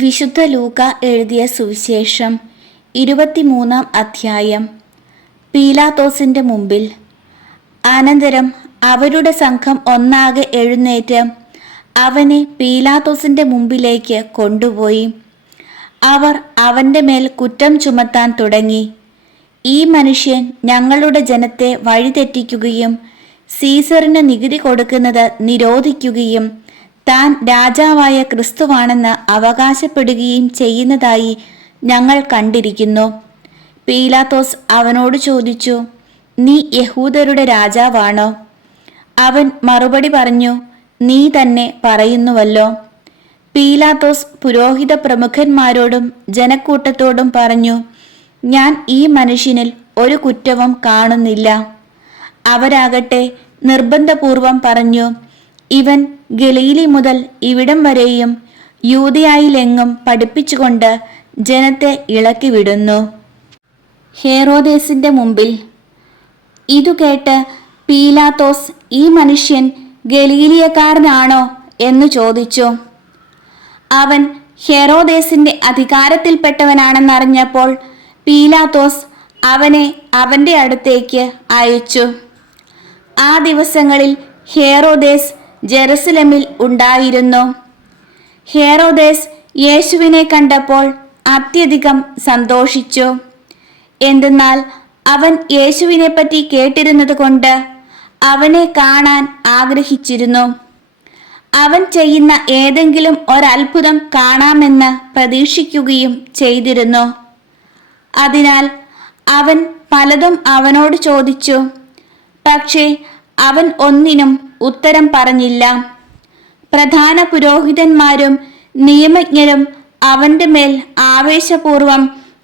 വിശുദ്ധ ലൂക്ക എഴുതിയ സുവിശേഷം ഇരുപത്തിമൂന്നാം അധ്യായം. പീലാത്തോസിന്റെ മുമ്പിൽ അനന്തരം അവരുടെ സംഘം ഒന്നാകെ എഴുന്നേറ്റ് അവനെ പീലാത്തോസിന്റെ മുമ്പിലേക്ക് കൊണ്ടുപോയി. അവർ അവന്റെ മേൽ കുറ്റം ചുമത്താൻ തുടങ്ങി. ഈ മനുഷ്യൻ ഞങ്ങളുടെ ജനത്തെ വഴിതെറ്റിക്കുകയും സീസറിന് നികുതി കൊടുക്കുന്നത് നിരോധിക്കുകയും താൻ രാജാവായ ക്രിസ്തുവാണെന്ന് അവകാശപ്പെടുകയും ചെയ്യുന്നതായി ഞങ്ങൾ കണ്ടിരിക്കുന്നു. പീലാത്തോസ് അവനോട് ചോദിച്ചു നീ യഹൂദരുടെ രാജാവാണോ? അവൻ മറുപടി പറഞ്ഞു നീ തന്നെ പറയുന്നുവല്ലോ. പീലാത്തോസ് പുരോഹിത പ്രമുഖന്മാരോടും ജനക്കൂട്ടത്തോടും പറഞ്ഞു ഞാൻ ഈ മനുഷ്യനിൽ ഒരു കുറ്റവും കാണുന്നില്ല. അവരാകട്ടെ നിർബന്ധപൂർവം പറഞ്ഞു ഇവൻ ഗലീലി മുതൽ ഇവിടം വരെയും യൂതയായിലെങ്ങും പഠിപ്പിച്ചുകൊണ്ട് ജനത്തെ ഇളക്കി വിടുന്നു. ഹേറോദേസിന്റെ മുമ്പിൽ ഇതു കേട്ട് പീലാത്തോസ് ഈ മനുഷ്യൻ ഗലീലിയക്കാരനാണോ? എന്ന് ചോദിച്ചു. അവൻ ഹെറോദേസിന്റെ അധികാരത്തിൽപ്പെട്ടവനാണെന്നറിഞ്ഞപ്പോൾ പീലാത്തോസ് അവനെ അവന്റെ അടുത്തേക്ക് അയച്ചു. ആ ദിവസങ്ങളിൽ ഹേറോദേസ് ജെറുസലമിൽ ഉണ്ടായിരുന്നു. ഹേറോദേസ് യേശുവിനെ കണ്ടപ്പോൾ അത്യധികം സന്തോഷിച്ചു. എന്തെന്നാൽ അവൻ യേശുവിനെ പറ്റി കേട്ടിരുന്നത് കൊണ്ട് അവനെ കാണാൻ ആഗ്രഹിച്ചിരുന്നു. അവൻ ചെയ്യുന്ന ഏതെങ്കിലും ഒരത്ഭുതം കാണാമെന്ന് പ്രതീക്ഷിക്കുകയും ചെയ്തിരുന്നു. അതിനാൽ അവൻ പലതും അവനോട് ചോദിച്ചു. പക്ഷേ അവൻ ഒന്നിനും ഉത്തരം പറഞ്ഞില്ല. പ്രധാന പുരോഹിതന്മാരും നിയമജ്ഞരും അവന്റെ മേൽ ആവേശപൂർവം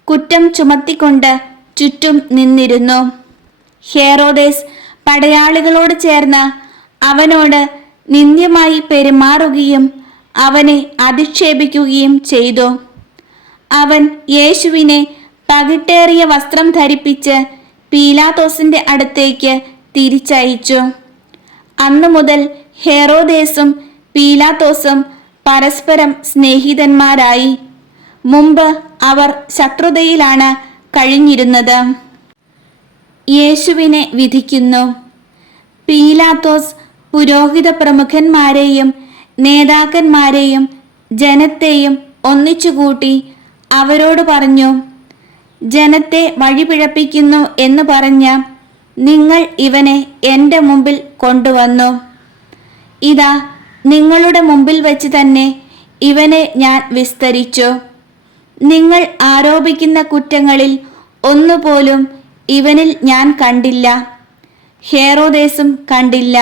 കുറ്റം ചുമത്തിക്കൊണ്ട് ചുറ്റും നിന്നിരുന്നു. ഹേറോദേസ് പടയാളികളോട് ചേർന്ന് അവനോട് നിന്ദ്യമായി പെരുമാറുകയും അവനെ അധിക്ഷേപിക്കുകയും ചെയ്തു. അവൻ യേശുവിനെ പകിട്ടേറിയ വസ്ത്രം ധരിപ്പിച്ച് പീലാത്തോസിന്റെ അടുത്തേക്ക് തിരിച്ചയച്ചു. അന്നു മുതൽ ഹെറോദേസും പീലാത്തോസും പരസ്പരം സ്നേഹിതന്മാരായി. മുമ്പ് അവർ ശത്രുതയിലാണ് കഴിഞ്ഞിരുന്നത്. യേശുവിനെ വിധിക്കുന്നു. പീലാത്തോസ് പുരോഹിത പ്രമുഖന്മാരെയും നേതാക്കന്മാരെയും ജനത്തെയും ഒന്നിച്ചുകൂട്ടി അവരോട് പറഞ്ഞു ജനത്തെ വഴിപിഴപ്പിക്കുന്നു എന്ന് പറഞ്ഞ നിങ്ങൾ ഇവനെ എന്റെ മുമ്പിൽ കൊണ്ടുവന്നു. ഇതാ നിങ്ങളുടെ മുമ്പിൽ വെച്ച് തന്നെ ഇവനെ ഞാൻ വിസ്തരിച്ചു. നിങ്ങൾ ആരോപിക്കുന്ന കുറ്റങ്ങളിൽ ഒന്നുപോലും ഇവനിൽ ഞാൻ കണ്ടില്ല. ഹേറോദേസും കണ്ടില്ല.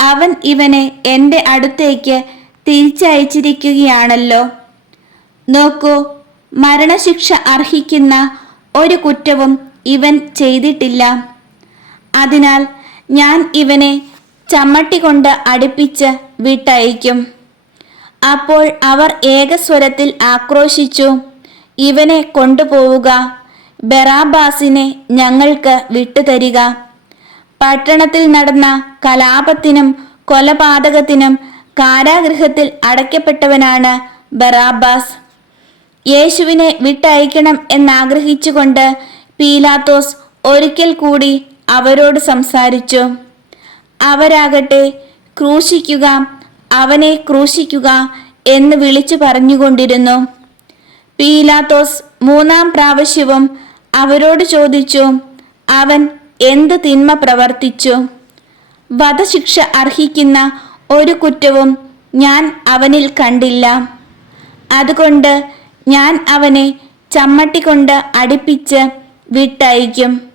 അവൻ ഇവനെ എന്റെ അടുത്തേക്ക് തിരിച്ചയച്ചിരിക്കുകയാണല്ലോ. നോക്കൂ മരണശിക്ഷ അർഹിക്കുന്ന ഒരു കുറ്റവും ഇവൻ ചെയ്തിട്ടില്ല. അതിനാൽ ഞാൻ ഇവനെ ചമ്മട്ടി കൊണ്ട് അടുപ്പിച്ച് വിട്ടയക്കും. അപ്പോൾ അവർ ഏകസ്വരത്തിൽ ആക്രോശിച്ചു ഇവനെ കൊണ്ടുപോവുക ബറാബാസിനെ ഞങ്ങൾക്ക് വിട്ടുതരിക. പട്ടണത്തിൽ നടന്ന കലാപത്തിനും കൊലപാതകത്തിനും കാരാഗൃഹത്തിൽ അടയ്ക്കപ്പെട്ടവനാണ് ബറാബാസ്. യേശുവിനെ വിട്ടയക്കണം എന്നാഗ്രഹിച്ചുകൊണ്ട് പീലാത്തോസ് ഒരിക്കൽ കൂടി അവരോട് സംസാരിച്ചു. അവരാകട്ടെ ക്രൂശിക്കുക അവനെ ക്രൂശിക്കുക എന്ന് വിളിച്ചു പറഞ്ഞുകൊണ്ടിരുന്നു. പീലാത്തോസ് മൂന്നാം പ്രാവശ്യവും അവരോട് ചോദിച്ചു അവൻ എന്ത് തിന്മ പ്രവർത്തിച്ചു? വധശിക്ഷ അർഹിക്കുന്ന ഒരു കുറ്റവും ഞാൻ അവനിൽ കണ്ടില്ല. അതുകൊണ്ട് ഞാൻ അവനെ ചമ്മട്ടിക്കൊണ്ട് അടുപ്പിച്ച് വിട്ടയക്കും.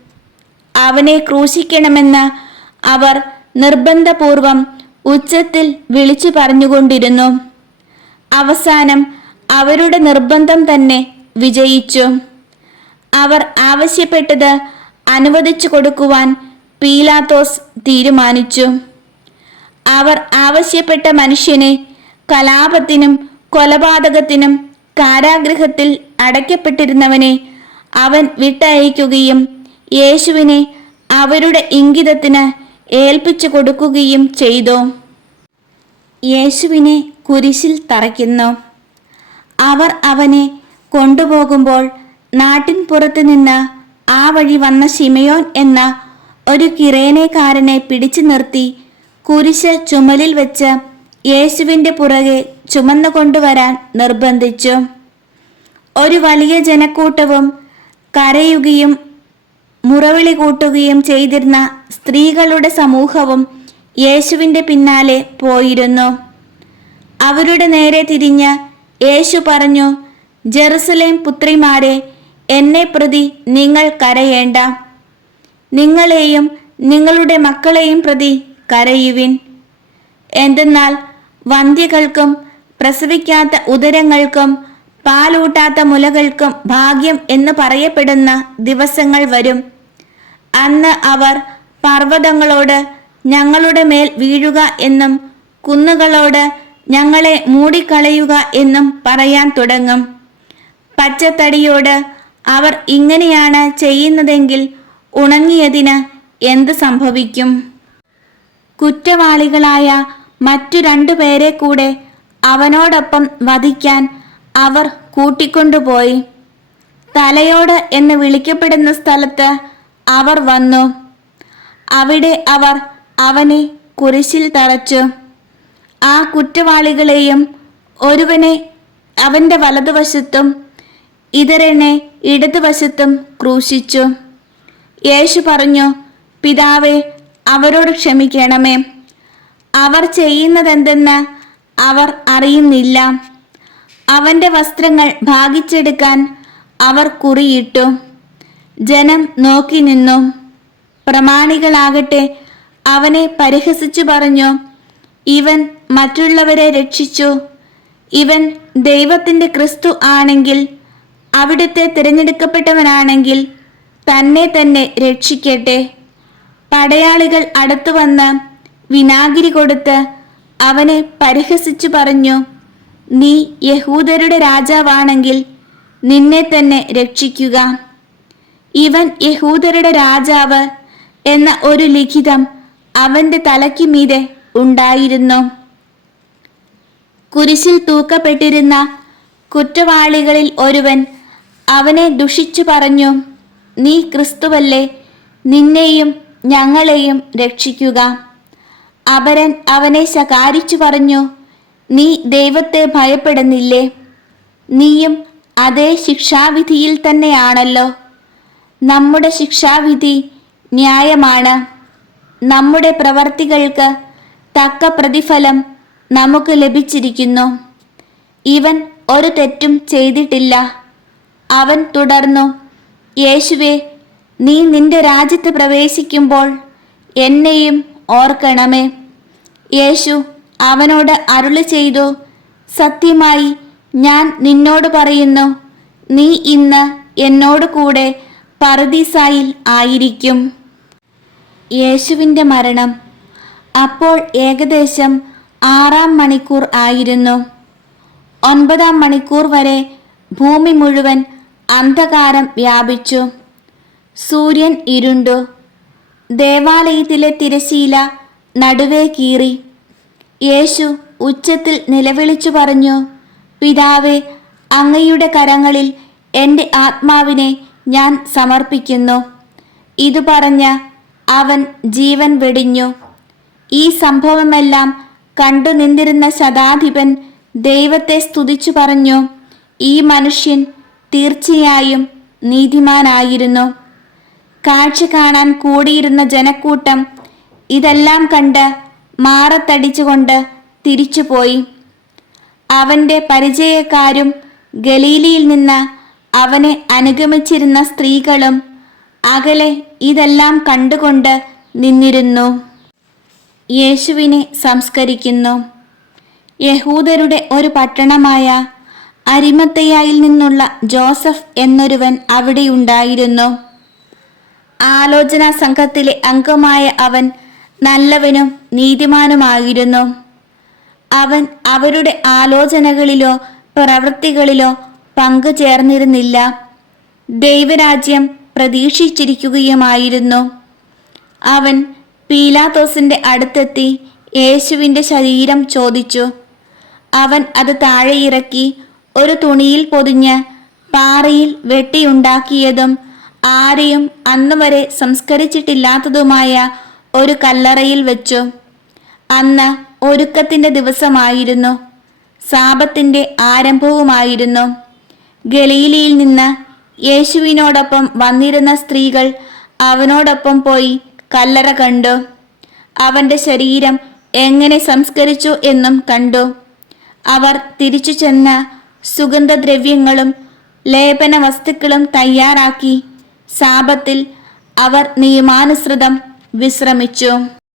അവനെ ക്രൂശിക്കണമെന്ന് അവർ നിർബന്ധപൂർവം ഉച്ചത്തിൽ വിളിച്ചു പറഞ്ഞുകൊണ്ടിരുന്നു. അവസാനം അവരുടെ നിർബന്ധം തന്നെ വിജയിച്ചു. അവർ ആവശ്യപ്പെട്ടത് അനുവദിച്ചു കൊടുക്കുവാൻ പീലാത്തോസ് തീരുമാനിച്ചു. അവർ ആവശ്യപ്പെട്ട മനുഷ്യനെ കലാപത്തിനും കൊലപാതകത്തിനും കാരാഗ്രഹത്തിൽ അടയ്ക്കപ്പെട്ടിരുന്നവനെ അവൻ വിട്ടയക്കുകയും യേശുവിനെ അവരുടെ ഇംഗിതത്തിന് ഏൽപ്പിച്ചു കൊടുക്കുകയും ചെയ്തു. യേശുവിനെ കുരിശിൽ തറയ്ക്കുന്നു. അവർ അവനെ കൊണ്ടുപോകുമ്പോൾ നാട്ടിൻ പുറത്തു നിന്ന് ആ വഴി വന്ന ശിമയോൻ എന്ന ഒരു കിറേനക്കാരനെ പിടിച്ചു നിർത്തി കുരിശ് ചുമലിൽ വെച്ച് യേശുവിന്റെ പുറകെ ചുമന്നു കൊണ്ടുവരാൻ നിർബന്ധിച്ചു. ഒരു വലിയ ജനക്കൂട്ടവും കരയുകയും മുറവിളി കൂട്ടുകയും ചെയ്തിരുന്ന സ്ത്രീകളുടെ സമൂഹവും യേശുവിന്റെ പിന്നാലെ പോയിരുന്നു. അവരുടെ നേരെ തിരിഞ്ഞ് യേശു പറഞ്ഞു ജെറുസലേം പുത്രിമാരെ എന്നെ പ്രതി നിങ്ങൾ കരയേണ്ട. നിങ്ങളെയും നിങ്ങളുടെ മക്കളെയും പ്രതി കരയുവിൻ. എന്തെന്നാൽ വന്ധ്യകൾക്കും പ്രസവിക്കാത്ത ഉദരങ്ങൾക്കും പാലൂട്ടാത്ത മുലകൾക്കും ഭാഗ്യം എന്ന് പറയപ്പെടുന്ന ദിവസങ്ങൾ വരും. അന്ന് അവർ പർവതങ്ങളോട് ഞങ്ങളുടെ മേൽ വീഴുക എന്നും കുന്നുകളോട് ഞങ്ങളെ മൂടിക്കളയുക എന്നും പറയാൻ തുടങ്ങും. പച്ചത്തടിയോട് അവർ ഇങ്ങനെയാണ് ചെയ്യുന്നതെങ്കിൽ ഉണങ്ങിയതിന് എന്ത് സംഭവിക്കും? കുറ്റവാളികളായ മറ്റു രണ്ടു പേരെ കൂടെ അവനോടൊപ്പം വധിക്കാൻ അവർ കൂട്ടിക്കൊണ്ടുപോയി. തലയോട് എന്ന് വിളിക്കപ്പെടുന്ന സ്ഥലത്ത് അവർ വന്നു. അവിടെ അവർ അവനെ കുരിശിൽ തറച്ചു. ആ കുറ്റവാളികളെയും ഒരുവനെ അവന്റെ വലതുവശത്തും ഇതരനെ ഇടതുവശത്തും ക്രൂശിച്ചു. യേശു പറഞ്ഞു പിതാവെ അവരോട് ക്ഷമിക്കണമേ. അവർ ചെയ്യുന്നതെന്തെന്ന് അവർ അറിയുന്നില്ല. അവന്റെ വസ്ത്രങ്ങൾ ഭാഗിച്ചെടുക്കാൻ അവർ കുറിയിട്ടു. ജനം നോക്കി നിന്നു. പ്രമാണികളാകട്ടെ അവനെ പരിഹസിച്ചു പറഞ്ഞു. ഇവൻ മറ്റുള്ളവരെ രക്ഷിച്ചു. ഇവൻ ദൈവത്തിന്റെ ക്രിസ്തു ആണെങ്കിൽ അവിടുത്തെ തിരഞ്ഞെടുക്കപ്പെട്ടവനാണെങ്കിൽ തന്നെ തന്നെ രക്ഷിക്കട്ടെ. പടയാളികൾ അടുത്തു വന്ന് വിനാഗിരി കൊടുത്ത് അവനെ പരിഹസിച്ചു പറഞ്ഞു. നീ യഹൂദരുടെ രാജാവാണെങ്കിൽ നിന്നെ തന്നെ രക്ഷിക്കുക. ഇവൻ യഹൂദരുടെ രാജാവ് എന്ന ഒരു ലിഖിതം അവന്റെ തലയ്ക്ക് മീതെ ഉണ്ടായിരുന്നു. കുരിശിൽ തൂക്കപ്പെട്ടിരുന്ന കുറ്റവാളികളിൽ ഒരുവൻ അവനെ ദുഷിച്ചു പറഞ്ഞു നീ ക്രിസ്തുവല്ലേ നിന്നെയും ഞങ്ങളെയും രക്ഷിക്കുക. അപരൻ അവനെ ശകാരിച്ചു പറഞ്ഞു നീ ദൈവത്തെ ഭയപ്പെടുന്നില്ലേ? നീയും അതേ ശിക്ഷാവിധിയിൽ തന്നെയാണല്ലോ. നമ്മുടെ ശിക്ഷാവിധി ന്യായമാണ്. നമ്മുടെ പ്രവർത്തികൾക്ക് തക്ക പ്രതിഫലം നമുക്ക് ലഭിച്ചിരിക്കുന്നു. ഇവൻ ഒരു തെറ്റും ചെയ്തിട്ടില്ല. അവൻ തുടർന്നു യേശുവെ നീ നിന്റെ രാജ്യത്ത് പ്രവേശിക്കുമ്പോൾ എന്നെയും ഓർക്കണമേ. യേശു അവനോട് അരുളി ചെയ്തു സത്യമായി ഞാൻ നിന്നോട് പറയുന്നു നീ ഇന്ന് എന്നോട് കൂടെ പറുദീസായിൽ ആയിരിക്കും. യേശുവിന്റെ മരണം. അപ്പോൾ ഏകദേശം ആറാം മണിക്കൂർ ആയിരുന്നു. ഒൻപതാം മണിക്കൂർ വരെ ഭൂമി മുഴുവൻ അന്ധകാരം വ്യാപിച്ചു. സൂര്യൻ ഇരുണ്ടു. ദേവാലയത്തിലെ തിരശീല നടുവേ കീറി. യേശു ഉച്ചത്തിൽ നിലവിളിച്ചു പറഞ്ഞു പിതാവേ അങ്ങയുടെ കരങ്ങളിൽ എന്റെ ആത്മാവിനെ ഞാൻ സമർപ്പിക്കുന്നു. ഇതു പറഞ്ഞ് അവൻ ജീവൻ വെടിഞ്ഞു. ഈ സംഭവമെല്ലാം കണ്ടു നിന്നിരുന്ന ശതാധിപൻ ദൈവത്തെ സ്തുതിച്ചു പറഞ്ഞു ഈ മനുഷ്യൻ തീർച്ചയായും നീതിമാനായിരുന്നു. കാഴ്ച കാണാൻ കൂടിയിരുന്ന ജനക്കൂട്ടം ഇതെല്ലാം കണ്ട് മാറത്തടിച്ചുകൊണ്ട് തിരിച്ചുപോയി. അവന്റെ പരിചയക്കാരും ഗലീലിയിൽ നിന്ന് അവനെ അനുഗമിച്ചിരുന്ന സ്ത്രീകളും അകലെ ഇതെല്ലാം കണ്ടുകൊണ്ട് നിന്നിരുന്നു. യേശുവിനെ സംസ്കരിക്കുന്നു. യഹൂദരുടെ ഒരു പട്ടണമായ അരിമത്തയായിൽ നിന്നുള്ള ജോസഫ് എന്നൊരുവൻ അവിടെയുണ്ടായിരുന്നു. ആലോചനാ സംഘത്തിലെ അംഗമായ അവൻ നല്ലവനും നീതിമാനുമായിരുന്നു. അവൻ അവരുടെ ആലോചനകളിലോ പ്രവൃത്തികളിലോ പങ്കു ചേർന്നിരുന്നില്ല. ദൈവരാജ്യം പ്രതീക്ഷിച്ചിരിക്കുകയുമായിരുന്നു. അവൻ പീലാത്തോസിന്റെ അടുത്തെത്തി യേശുവിന്റെ ശരീരം ചോദിച്ചു. അവൻ അത് താഴെ ഇറക്കി ഒരു തുണിയിൽ പൊതിഞ്ഞ് പാറയിൽ വെട്ടിയുണ്ടാക്കിയതും ആരെയും അന്നുവരെ സംസ്കരിച്ചിട്ടില്ലാത്തതുമായ ഒരു കല്ലറയിൽ വെച്ചു. അന്ന് ഒരുക്കത്തിന്റെ ദിവസമായിരുന്നു. സാപത്തിന്റെ ആരംഭവുമായിരുന്നു. ഗലീലിയിൽ നിന്ന് യേശുവിനോടൊപ്പം വന്നിരുന്ന സ്ത്രീകൾ അവനോടൊപ്പം പോയി കല്ലറ കണ്ടു. അവന്റെ ശരീരം എങ്ങനെ സംസ്കരിച്ചു എന്നും കണ്ടു. അവർ തിരിച്ചു ചെന്ന സുഗന്ധദ്രവ്യങ്ങളും ലേപന വസ്തുക്കളും തയ്യാറാക്കി. സാപത്തിൽ അവർ നിയമാനുസൃതം విశ్రమించు